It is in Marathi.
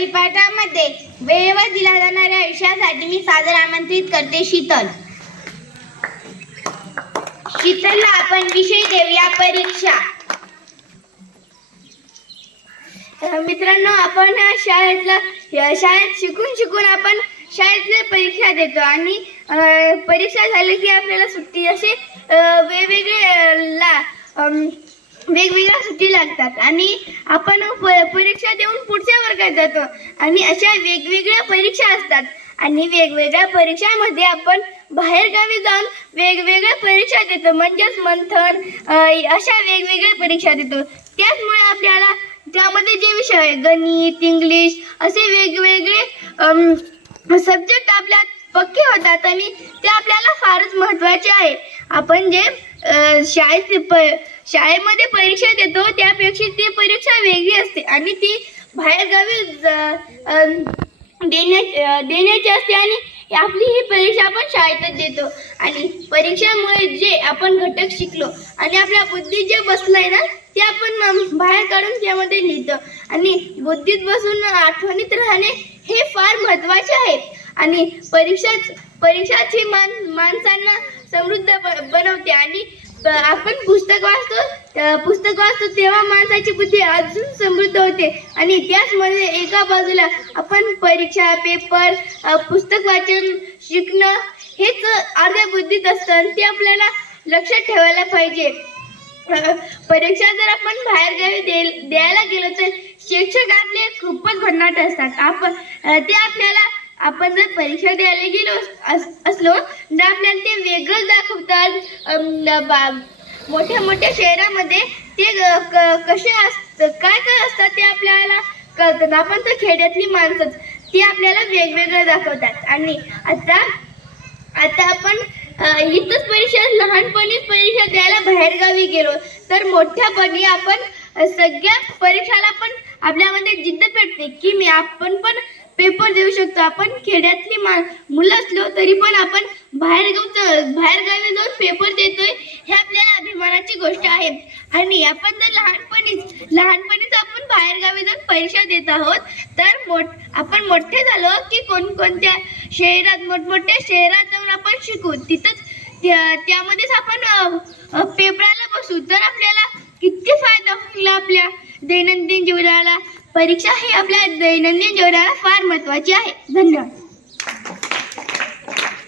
परिपाठामध्ये वेळेवर दिल्या जाणाऱ्या विषयासाठी मी सादर आमंत्रित करते शीतल. शीतलला आपण विषय देऊया परीक्षा. मित्रांनो आपण शाळेतला शाळेत शिकून शिकून आपण शाळेतल्या परीक्षा देतो आणि परीक्षा झाली की आपल्याला सुट्टी असे वेगवेगळे ला वेगवेगळ्या सुट्टी लागतात. आणि आपण प- परीक्षा देऊन पुढच्या वर्गात जातो. आणि अशा वेगवेगळ्या परीक्षा असतात. आणि वेगवेगळ्या परीक्षांमध्ये आपण बाहेरगावी जाऊन वेगवेगळ्या परीक्षा देतो. म्हणजेच मंथन अशा वेगवेगळ्या परीक्षा देतो. त्याचमुळे आपल्याला त्यामध्ये जे विषय आहे गणित इंग्लिश असे वेगवेगळे सब्जेक्ट आपल्यात पक्के होतात आणि ते आपल्याला फारच महत्त्वाचे आहे. आपण जे शाळेत प शाळेमध्ये परीक्षा देतो त्यापेक्षा ती परीक्षा वेगळी असते. आणि ती बाहेरगावी देण्या देण्याची असते आणि आपली ही परीक्षा आपण शाळेतच देतो. आणि परीक्षामुळे जे आपण घटक शिकलो आणि आपल्या बुद्धीत जे बसलंय ना ते आपण बाहेर काढून त्यामध्ये लिहितो आणि बुद्धीत बसून आठवणीत राहणे हे फार महत्त्वाचे आहे. आणि परीक्षाच परीक्षाच ही मान माणसांना समृद्ध बनवते. आणि आपण पुस्तक वाचतो पुस्तक वाचतो तेव्हा माणसाची बुद्धी अजून समृद्ध होते. आणि त्याचमध्ये एका बाजूला आपण परीक्षा पेपर पुस्तक वाचन शिकणं हेच अर्ध्या बुद्धीत असतं आणि ते आपल्याला लक्षात ठेवायला पाहिजे. परीक्षा जर आपण बाहेर गावी दे द्यायला गेलो तर शिक्षक आपले खूपच भन्नाट असतात. आपण ते आपल्याला आपण जर परीक्षा द्यायला गेलो अस- असलो तर आपल्याला ते वेगळंच दाखवतात. बा- मोठ्या मोठ्या शहरामध्ये ते क- कसे असत काय काय असतात ते आपल्याला कळतात आपण तर खेड्यातली माणसं ती आपल्याला वेगवेगळं दाखवतात. आणि आता आता आपण इथंच परीक्षा लहानपणीच परीक्षा द्यायला बाहेरगावी गेलो तर मोठ्यापणी आपण सगळ्या परीक्षाला पण आपल्यामध्ये जिद्द पेटते की मी आपण पण पेपर देऊ शकतो. आपण खेड्यातली मा मुलं असलो तरी पण आपण बाहेर बाहेरगावी जाऊन पेपर देतोय हे आपल्याला अभिमानाची गोष्ट आहे. आणि आपण जर लहानपणीच लहानपणीच आपण बाहेरगावी जाऊन परीक्षा देत आहोत तर मोठ आपण मोठे झालो की कोणकोणत्या शहरात मोठमोठ्या शहरात जाऊन आपण शिकू. तिथंच त्या- त्यामध्येच आपण पेपराला बसू. तर आपल्याला किती फायदा होईल आपल्या दैनंदिन जीवनाला. परीक्षा ही आपल्या दैनंदिन जीवनाला फार महत्त्वाची आहे. धन्यवाद.